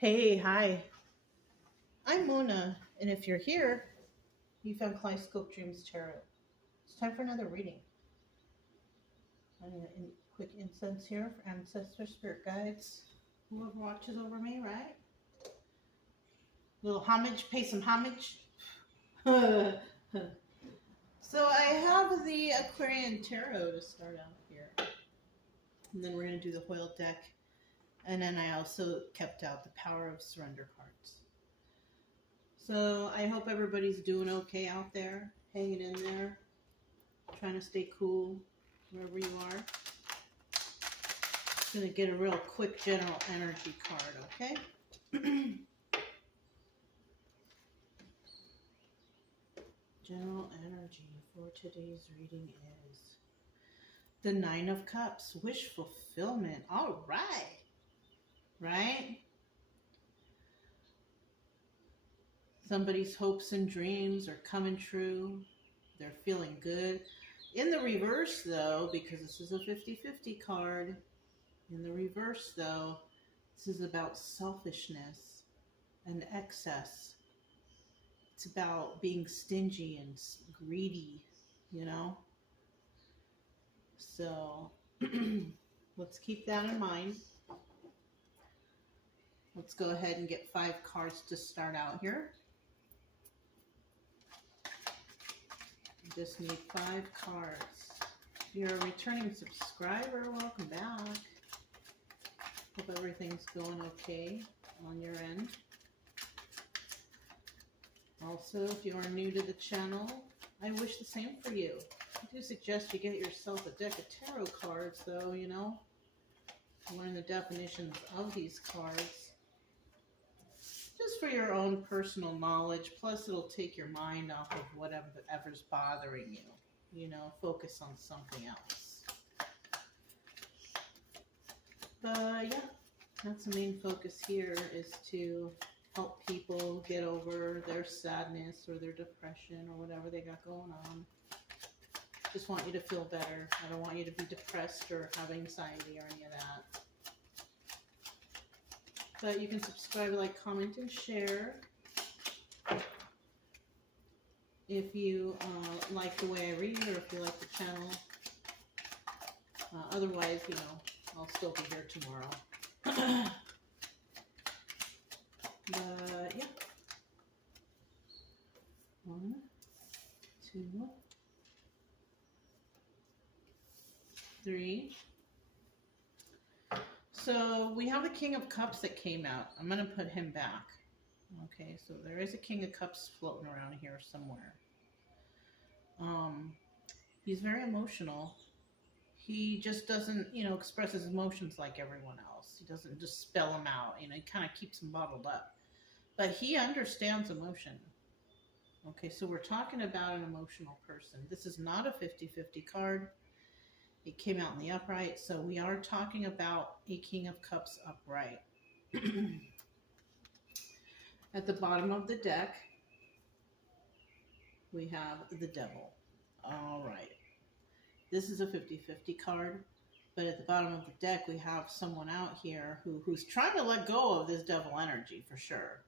Hey, hi. I'm Mona, and if you're here, you found Kaleidoscope Dreams Tarot. It's time for another reading. I'm going to quick incense here for ancestors, spirit guides, whoever watches over me, right? Little homage, pay some homage. So I have the Aquarian Tarot to start out here. And then we're going to do the Hoyle deck. And then I also kept out the Power of Surrender cards. So I hope everybody's doing okay out there, hanging in there, trying to stay cool wherever you are. Just going to get a real quick general energy card, okay? General energy for today's reading is the Nine of Cups, wish fulfillment. All right. Right? Somebody's hopes and dreams are coming true. They're feeling good. In the reverse, though, because this is a 50-50 card, in the reverse, though, this is about selfishness and excess. It's about being stingy and greedy, you know? So, let's keep that in mind. Let's go ahead and get 5 cards to start out here. Just need 5 cards. If you're a returning subscriber, welcome back. Hope everything's going okay on your end. Also, if you are new to the channel, I wish the same for you. I do suggest you get yourself a deck of tarot cards, though, you know. Learn the definitions of these cards. Just for your own personal knowledge, plus it'll take your mind off of whatever's bothering you. You know, focus on something else. But yeah, that's the main focus here, is to help people get over their sadness or their depression or whatever they got going on. Just want you to feel better. I don't want you to be depressed or have anxiety or any of that. But you can subscribe, like, comment, and share if you like the way I read, or if you like the channel. Otherwise, you know, I'll still be here tomorrow. But yeah. 1, 2, 3. So we have the King of Cups that came out. I'm going to put him back. Okay, so there is a King of Cups floating around here somewhere. He's very emotional. He just doesn't, you know, express his emotions like everyone else. He doesn't just spell them out. You know, he kind of keeps them bottled up. But he understands emotion. Okay, so we're talking about an emotional person. This is not a 50-50 card. It came out in the upright, so we are talking about a King of Cups upright. At the bottom of the deck, we have the Devil. All right. This is a 50-50 card, but at the bottom of the deck, we have someone out here who's trying to let go of this devil energy, for sure.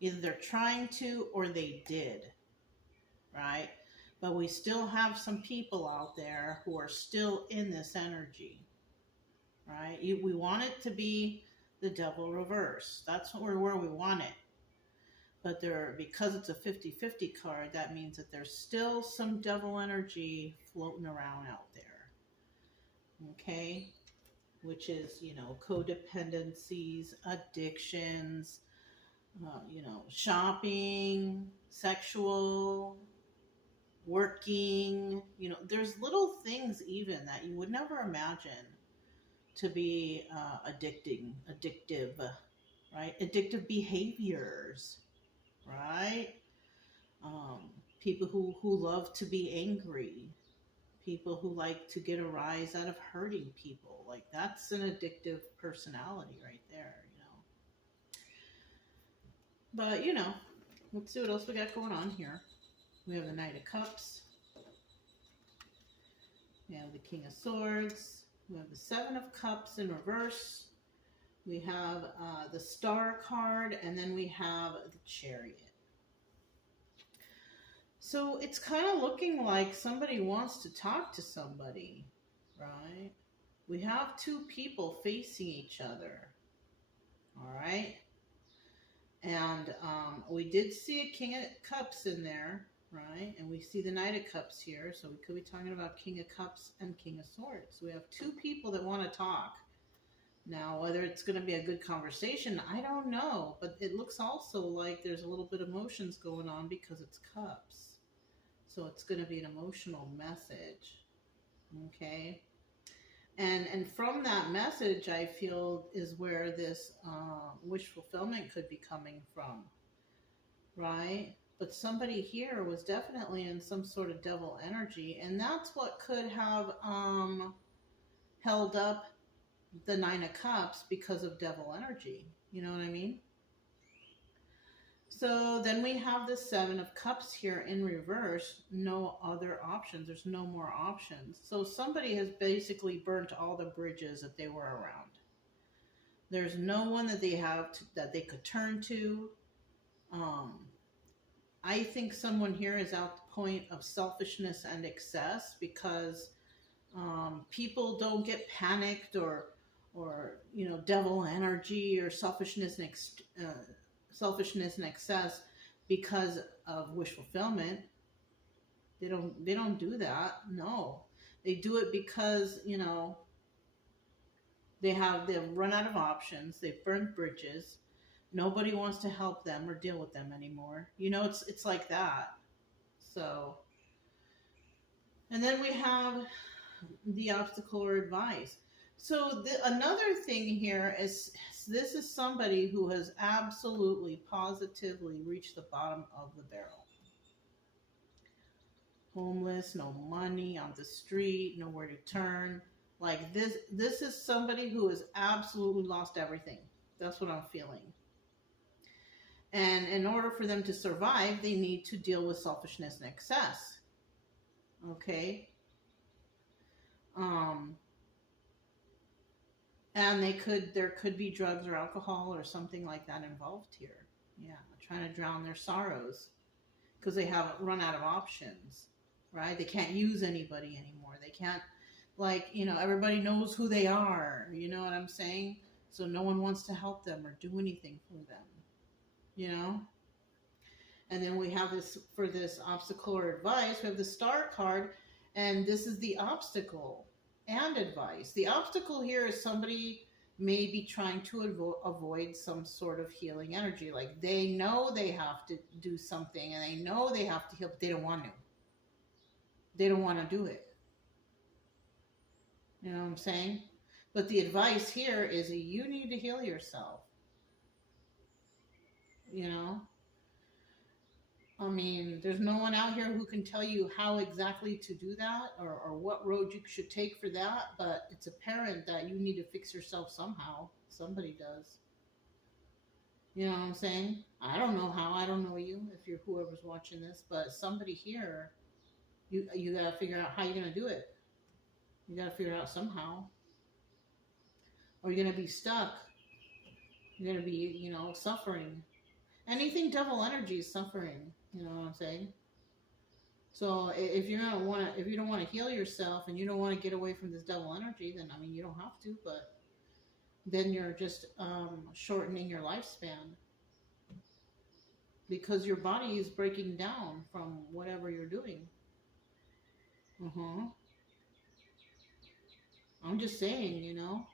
Either they're trying to or they did, right? But we still have some people out there who are still in this energy, right? We want it to be the Devil reverse. That's where we want it. But because it's a 50-50 card, that means that there's still some devil energy floating around out there. Okay? Which is, you know, codependencies, addictions, you know, shopping, sexual, working, you know, there's little things even that you would never imagine to be addictive, right? Addictive behaviors, right? People who love to be angry, people who like to get a rise out of hurting people. Like, that's an addictive personality right there, you know. But, you know, let's see what else we got going on here. We have the Knight of Cups. We have the King of Swords. We have the 7 of Cups in reverse. We have the Star card, and then we have the Chariot. So it's kind of looking like somebody wants to talk to somebody, right? We have two people facing each other, all right? And we did see a King of Cups in there, right? And we see the Knight of Cups here, so we could be talking about King of Cups and King of Swords. We have two people that want to talk. Now, whether it's going to be a good conversation, I don't know. But it looks also like there's a little bit of emotions going on because it's cups. So it's going to be an emotional message. Okay? And from that message, I feel, is where this wish fulfillment could be coming from. Right? But somebody here was definitely in some sort of devil energy. And that's what could have held up the Nine of Cups because of devil energy. You know what I mean? So then we have the Seven of Cups here in reverse. No other options. There's no more options. So somebody has basically burnt all the bridges that they were around. There's no one that they have that they could turn to. I think someone here is at the point of selfishness and excess because people don't get panicked or you know, devil energy or selfishness and excess because of wish fulfillment. They don't do that. No, they do it because, you know, they've run out of options. They've burned bridges. Nobody wants to help them or deal with them anymore. You know, it's like that. So, and then we have the obstacle or advice. So another thing here is this is somebody who has absolutely, positively reached the bottom of the barrel. Homeless, no money, on the street, nowhere to turn. Like this is somebody who has absolutely lost everything. That's what I'm feeling. And in order for them to survive, they need to deal with selfishness and excess. Okay? And there could be drugs or alcohol or something like that involved here. Yeah, trying to drown their sorrows because they haven't run out of options, right? They can't use anybody anymore. They can't, like, you know, everybody knows who they are. You know what I'm saying? So no one wants to help them or do anything for them, you know? And then we have this, for this obstacle or advice, we have the Star card, and this is the obstacle and advice. The obstacle here is somebody may be trying to avoid some sort of healing energy. Like they know they have to do something and they know they have to heal, but they don't want to. They don't want to do it. You know what I'm saying? But the advice here is you need to heal yourself. You know? I mean, there's no one out here who can tell you how exactly to do that or what road you should take for that, but it's apparent that you need to fix yourself somehow. Somebody does. You know what I'm saying? I don't know how. I don't know you, if you're whoever's watching this, but somebody here, you got to figure out how you're going to do it. You got to figure it out somehow. Or you're going to be stuck. You're going to be, you know, suffering. Anything devil energy is suffering. You know what I'm saying? So if you don't want to heal yourself and you don't want to get away from this devil energy, then I mean you don't have to, but then you're just shortening your lifespan because your body is breaking down from whatever you're doing. I'm just saying, you know.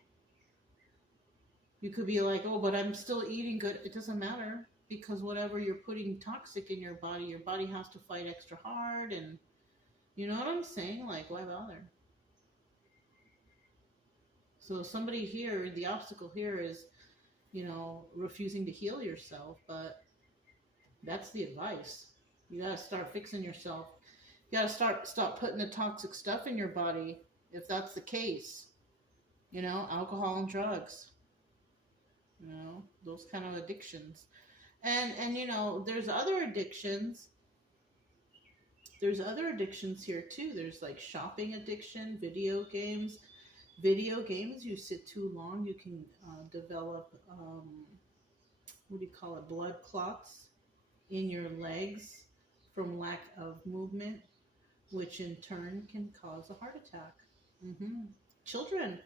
You could be like, oh, but I'm still eating good. It doesn't matter. Because whatever you're putting toxic in your body has to fight extra hard, and you know what I'm saying? Like, why bother? So somebody here, the obstacle here is, you know, refusing to heal yourself, but that's the advice. You gotta start fixing yourself. You gotta stop putting the toxic stuff in your body, if that's the case. You know, alcohol and drugs. You know, those kind of addictions. And you know, there's other addictions. There's other addictions here too. There's like shopping addiction, video games. Video games, you sit too long, you can develop, what do you call it, blood clots in your legs from lack of movement, which in turn can cause a heart attack. Children.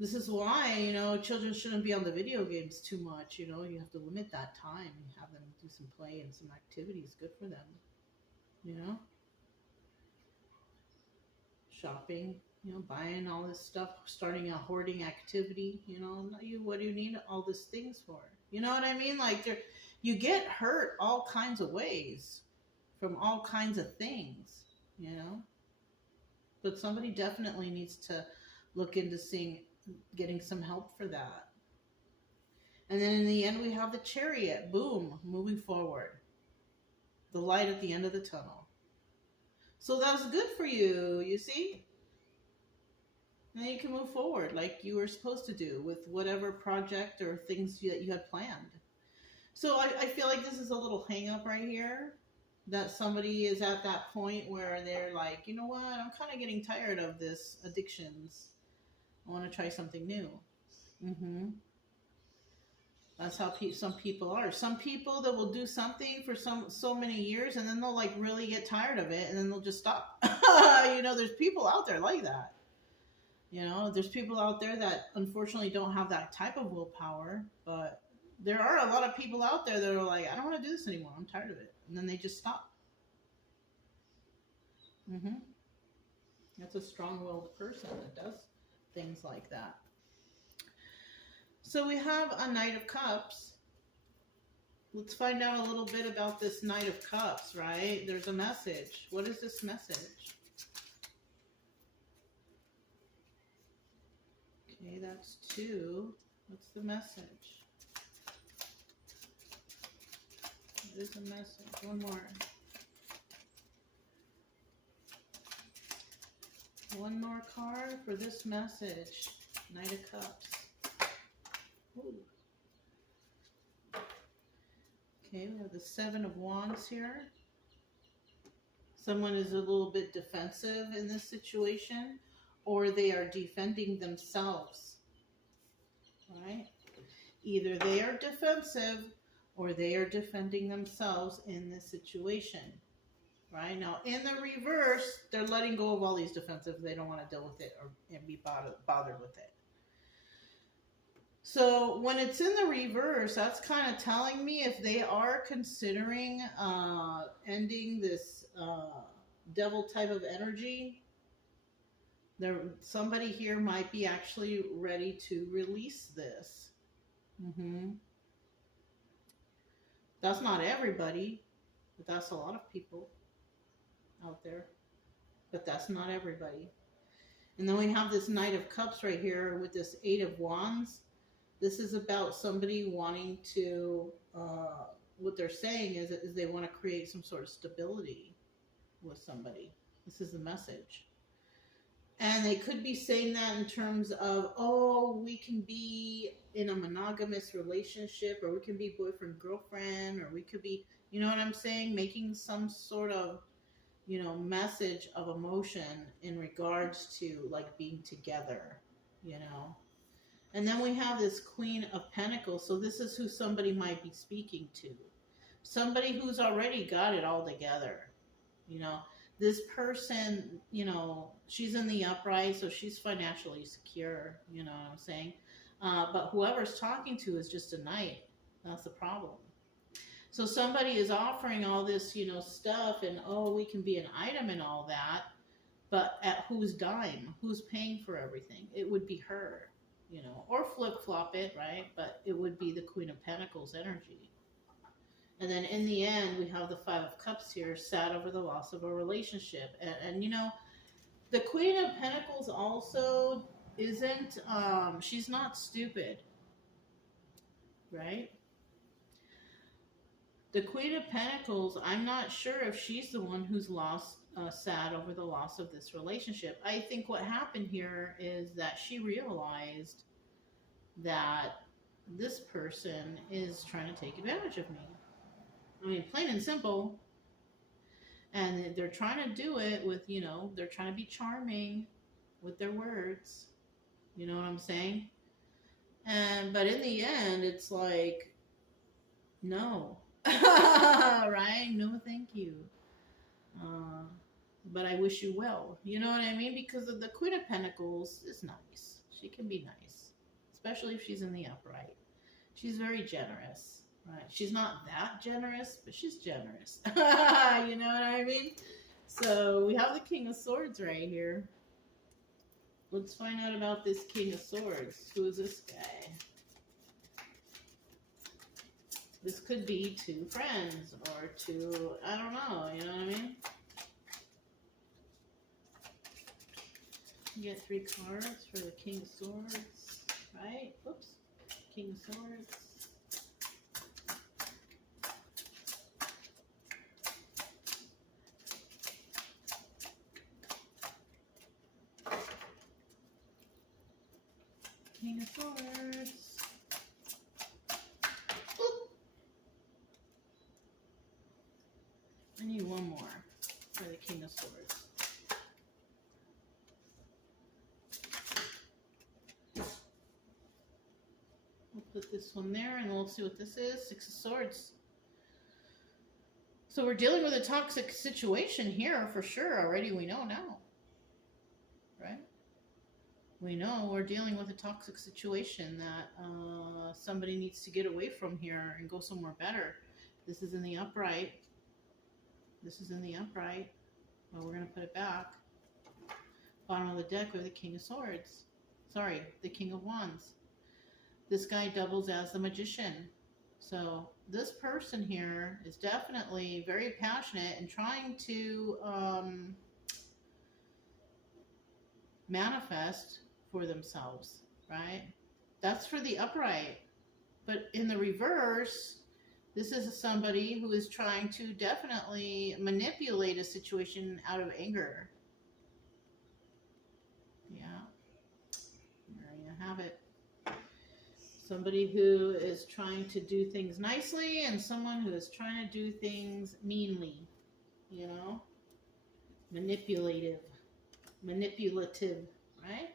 This is why, children shouldn't be on the video games too much. You have to limit that time and have them do some play and some activities good for them. Shopping, buying all this stuff, starting a hoarding activity. What do you need all these things for? You know what I mean? Like, you get hurt all kinds of ways from all kinds of things, But somebody definitely needs to look into getting some help for that. And then in the end, we have the Chariot. Boom, moving forward. The light at the end of the tunnel. So that's good for you, you see? And then you can move forward like you were supposed to do with whatever project or things that you had planned. So I feel like this is a little hang up right here. That somebody is at that point where they're like, you know what? I'm kind of getting tired of this addictions. I want to try something new. That's how some people are. Some people that will do something for so many years, and then they'll like really get tired of it, and then they'll just stop. There's people out there like that. There's people out there that unfortunately don't have that type of willpower, but there are a lot of people out there that are like, I don't want to do this anymore. I'm tired of it. And then they just stop. That's a strong-willed person that does things like that. So we have a Knight of Cups. Let's find out a little bit about this Knight of Cups, right? There's a message. What is this message? Okay, that's 2. What's the message? What is the message? One more. One more card for this message. Knight of Cups. Ooh. Okay, we have the 7 of Wands here. Someone is a little bit defensive in this situation, or they are defending themselves, right? Either they are defensive or they are defending themselves in this situation, right? Now, in the reverse, they're letting go of all these defensive. They don't want to deal with it and be bothered with it. So when it's in the reverse, that's kind of telling me if they are considering ending this devil type of energy, somebody here might be actually ready to release this. That's not everybody, but that's a lot of people out there. But that's not everybody. And then we have this Knight of Cups right here with this 8 of Wands. This is about somebody wanting to, what they're saying is they want to create some sort of stability with somebody. This is the message. And they could be saying that in terms of, oh, we can be in a monogamous relationship, or we can be boyfriend, girlfriend, or we could be, you know what I'm saying? Making some sort of, message of emotion in regards to like being together, And then we have this Queen of Pentacles. So this is who somebody might be speaking to. Somebody who's already got it all together. This person, she's in the upright, so she's financially secure, you know what I'm saying? But whoever's talking to is just a knight. That's the problem. So somebody is offering all this, stuff, and, oh, we can be an item and all that, but at whose dime? Who's paying for everything? It would be her. Or flip-flop it, right? But it would be the Queen of Pentacles energy. And then in the end, we have the 5 of Cups here, sad over the loss of a relationship. And the Queen of Pentacles also isn't, she's not stupid, right? The Queen of Pentacles, I'm not sure if she's the one who's sad over the loss of this relationship. I think what happened here is that she realized that this person is trying to take advantage of me. I mean, plain and simple. And they're trying to do it with, they're trying to be charming, with their words. You know what I'm saying? But in the end, it's like, no. Right? No, thank you. But I wish you well. You know what I mean? Because of the Queen of Pentacles is nice. She can be nice, especially if she's in the upright. She's very generous, right? She's not that generous, but she's generous. You know what I mean? So we have the King of Swords right here. Let's find out about this King of Swords. Who is this guy? This could be two friends or two, I don't know, you know what I mean? You get 3 cards for the King of Swords, right? Oops. King of Swords. King of Swords. Oop. I need one more for the King of Swords. We'll put this one there and we'll see what this is. 6 of Swords. So we're dealing with a toxic situation here for sure already. We know now. Right? We know we're dealing with a toxic situation that somebody needs to get away from here and go somewhere better. This is in the upright. This is in the upright. Well, we're going to put it back. Bottom of the deck with the King of Swords. Sorry, the King of Wands. This guy doubles as the Magician. So this person here is definitely very passionate and trying to manifest for themselves, right? That's for the upright. But in the reverse, this is somebody who is trying to definitely manipulate a situation out of anger. Yeah. There you have it. Somebody who is trying to do things nicely and someone who is trying to do things meanly, you know? Manipulative, right?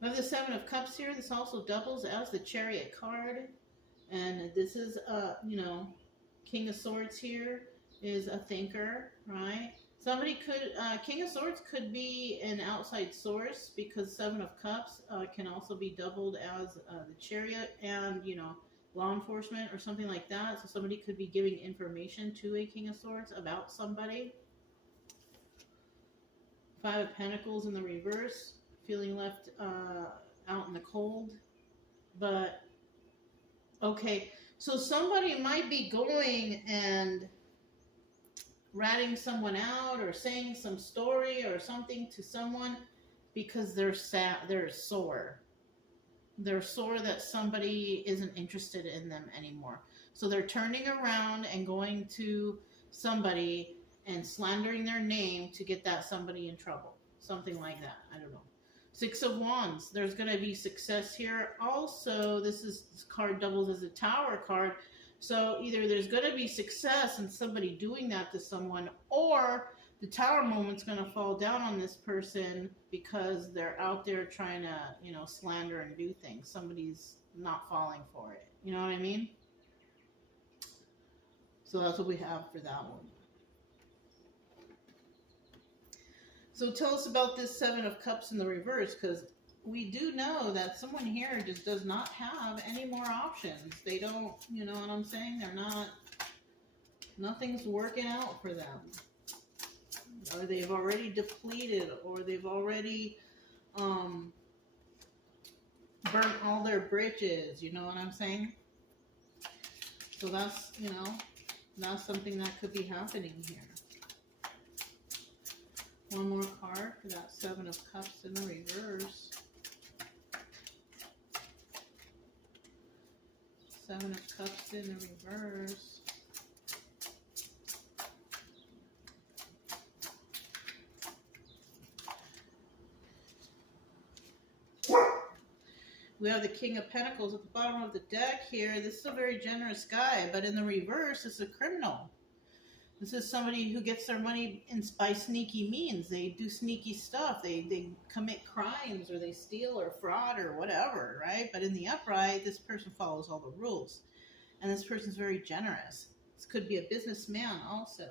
We have the 7 of Cups here. This also doubles as the Chariot card. And this is, you know, King of Swords here is a thinker, right? Somebody could, King of Swords could be an outside source because 7 of Cups can also be doubled as the Chariot and, you know, law enforcement or something like that. So somebody could be giving information to a King of Swords about somebody. 5 of Pentacles in the reverse, feeling left out in the cold. But, okay, so somebody might be going and ratting someone out or saying some story or something to someone because they're sad, they're sore. They're sore that somebody isn't interested in them anymore. So they're turning around and going to somebody and slandering their name to get that somebody in trouble. Something like that. I don't know. 6 of Wands. There's going to be success here. Also, this card doubles as a Tower card. So either there's going to be success in somebody doing that to someone, or the Tower moment's going to fall down on this person because they're out there trying to, you know, slander and do things. Somebody's not falling for it. You know what I mean? So that's what we have for that one. So tell us about this 7 of Cups in the reverse, because we do know that someone here just does not have any more options. They don't, you know what I'm saying? They're not, nothing's working out for them. Or they've already depleted, or they've already burnt all their bridges, you know what I'm saying? So that's, you know, that's something that could be happening here. One more card for that 7 of Cups in the reverse. 7 of Cups in the reverse. We have the King of Pentacles at the bottom of the deck here. This is a very generous guy, but in the reverse, it's a criminal. This is somebody who gets their money by sneaky means. They do sneaky stuff. They commit crimes, or they steal or fraud or whatever, right? But in the upright, this person follows all the rules. And this person's very generous. This could be a businessman also.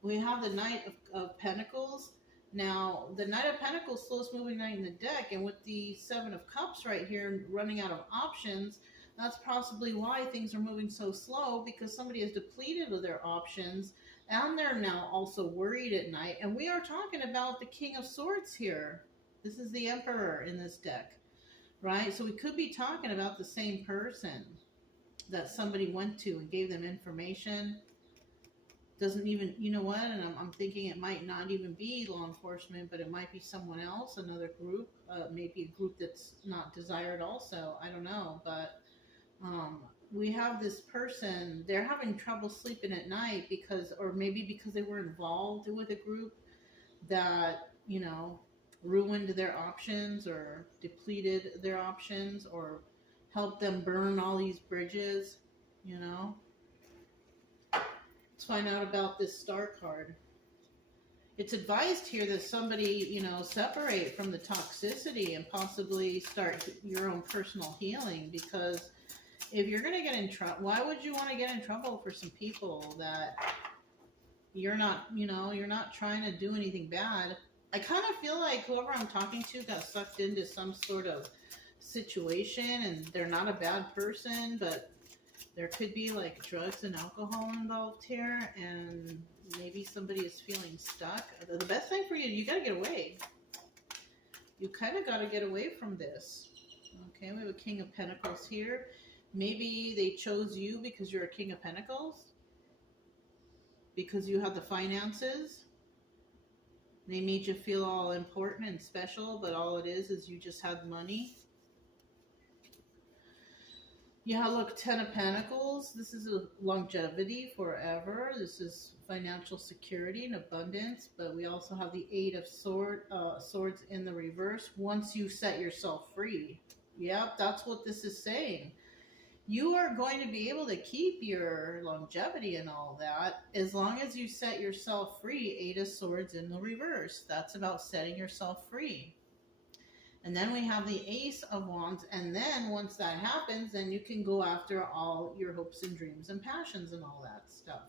We have the Knight of Pentacles. Now, the Knight of Pentacles, slowest moving knight in the deck, and with the Seven of Cups right here running out of options, that's possibly why things are moving so slow, because somebody is depleted of their options, and they're now also worried at night. And we are talking about the King of Swords here. This is the Emperor in this deck, right? So we could be talking about the same person that somebody went to and gave them information. Doesn't even, you know what, and I'm thinking it might not even be law enforcement, but it might be someone else, another group, maybe a group that's not desired also. I don't know, but we have this person, they're having trouble sleeping at night because, or maybe because they were involved with a group that, you know, ruined their options or depleted their options or helped them burn all these bridges, you know. Let's find out about this Star card. It's advised here that somebody, you know, separate from the toxicity and possibly start your own personal healing, because if you're going to get in trouble, why would you want to get in trouble for some people that you're not, you know, you're not trying to do anything bad? I kind of feel like whoever I'm talking to got sucked into some sort of situation, and they're not a bad person, but there could be like drugs and alcohol involved here, and maybe somebody is feeling stuck. The best thing for you, you got to get away. You kind of got to get away from this. Okay, we have a King of Pentacles here. Maybe they chose you because you're a King of Pentacles, because you have the finances. They made you feel all important and special, but all it is you just had money. Yeah, look, Ten of Pentacles. This is a longevity, forever. This is financial security and abundance. But we also have the Eight of Swords in the reverse. Once you set yourself free. Yep, that's what this is saying. You are going to be able to keep your longevity and all that as long as you set yourself free. Eight of Swords in the reverse. That's about setting yourself free. And then we have the Ace of Wands, and then once that happens, then you can go after all your hopes and dreams and passions and all that stuff.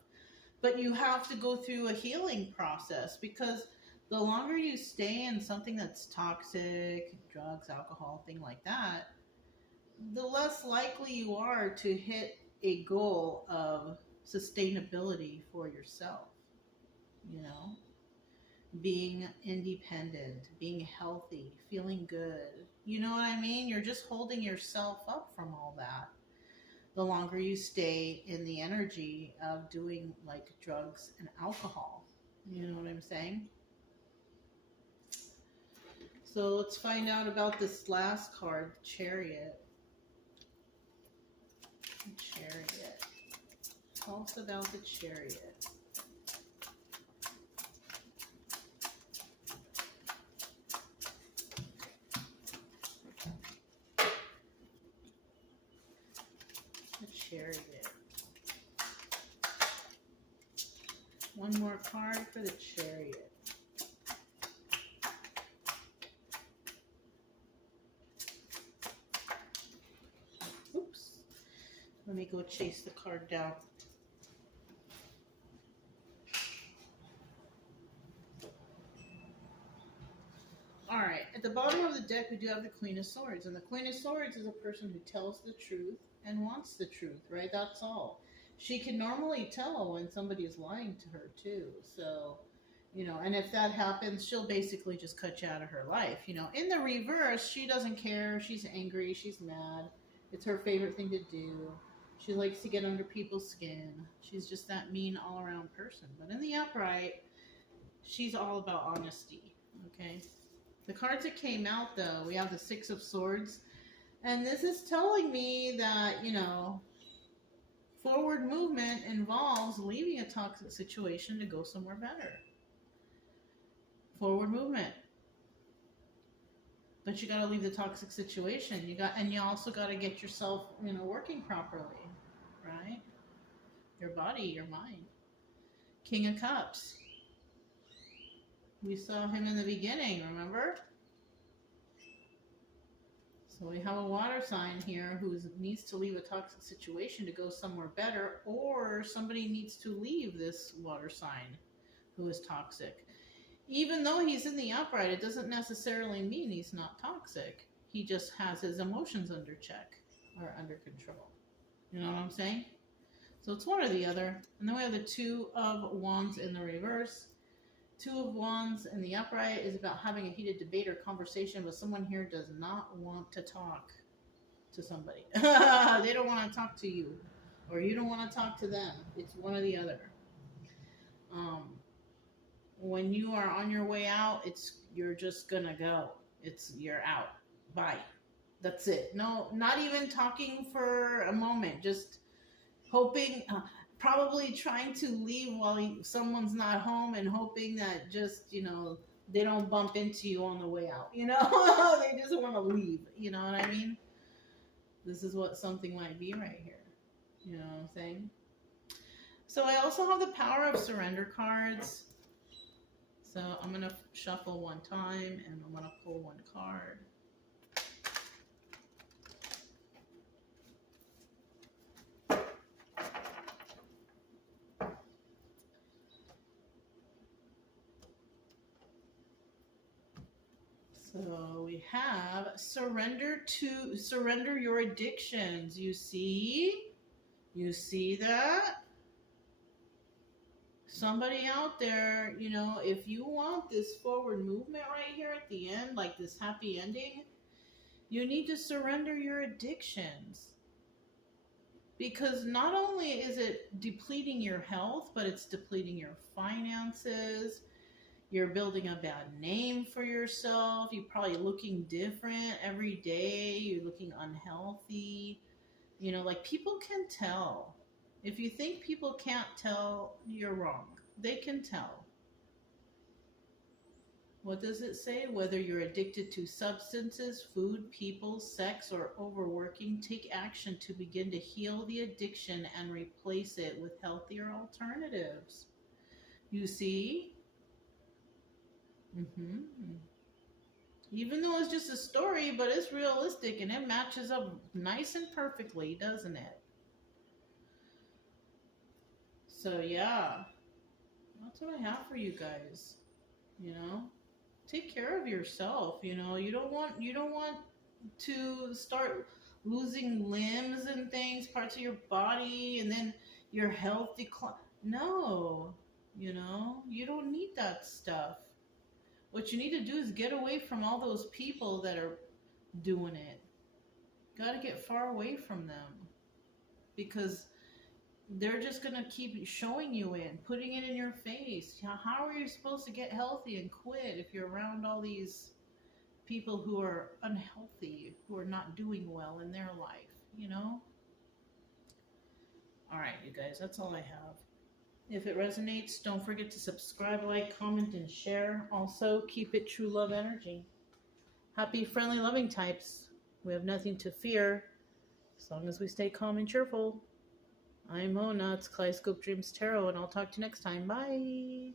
But you have to go through a healing process, because the longer you stay in something that's toxic, drugs, alcohol, thing like that, the less likely you are to hit a goal of sustainability for yourself, you know? Being independent, being healthy, feeling good. You know what I mean? You're just holding yourself up from all that. The longer you stay in the energy of doing like drugs and alcohol. You know what I'm saying? So let's find out about this last card, the Chariot. The Chariot. Tell us about the Chariot. Chariot. One more card for the Chariot. Oops. Let me go chase the card down. Alright, at the bottom of the deck we do have the Queen of Swords. And the Queen of Swords is a person who tells the truth and wants the truth, right? That's all. She can normally tell when somebody is lying to her too. So, you know, and if that happens, she'll basically just cut you out of her life. You know, in the reverse, she doesn't care. She's angry. She's mad. It's her favorite thing to do. She likes to get under people's skin. She's just that mean all-around person. But in the upright, she's all about honesty, okay? The cards that came out, though, we have the Six of Swords. And this is telling me that, you know, forward movement involves leaving a toxic situation to go somewhere better. Forward movement. But you got to leave the toxic situation. And you also got to get yourself, you know, working properly, right? Your body, your mind. King of Cups. We saw him in the beginning, remember? So we have a water sign here who needs to leave a toxic situation to go somewhere better, or somebody needs to leave this water sign who is toxic. Even though he's in the upright, it doesn't necessarily mean he's not toxic. He just has his emotions under check or under control. You know what I'm saying? So it's one or the other. And then we have the Two of Wands in the reverse. Two of Wands in the upright is about having a heated debate or conversation, but someone here does not want to talk to somebody. They don't want to talk to you, or you don't want to talk to them. It's one or the other. When you are on your way out, you're just gonna go. You're out. Bye. That's it. No, not even talking for a moment. Just hoping. Probably trying to leave while someone's not home and hoping that just, they don't bump into you on the way out. They just want to leave. You know what I mean? This is what something might be right here. You know what I'm saying? So I also have the Power of Surrender cards. So I'm going to shuffle one time and I'm going to pull one card. So we have surrender your addictions. You see that? Somebody out there, if you want this forward movement right here at the end, like this happy ending, you need to surrender your addictions. Because not only is it depleting your health, but it's depleting your finances. You're building a bad name for yourself. You're probably looking different every day. You're looking unhealthy. Like people can tell. If you think people can't tell, you're wrong. They can tell. What does it say? Whether you're addicted to substances, food, people, sex, or overworking, take action to begin to heal the addiction and replace it with healthier alternatives. You see? Even though it's just a story, but it's realistic and it matches up nice and perfectly, doesn't it? So yeah, that's what I have for you guys. Take care of yourself. You don't want to start losing limbs and things, parts of your body, and then your health decline. No, you don't need that stuff. What you need to do is get away from all those people that are doing it. Got to get far away from them, because they're just going to keep showing you in, putting it in your face. How are you supposed to get healthy and quit if you're around all these people who are unhealthy, who are not doing well in their life, All right, you guys, that's all I have. If it resonates, don't forget to subscribe, like, comment, and share. Also, keep it true love energy. Happy, friendly, loving types. We have nothing to fear as long as we stay calm and cheerful. I'm Mona. It's Kaleidoscope Dreams Tarot, and I'll talk to you next time. Bye.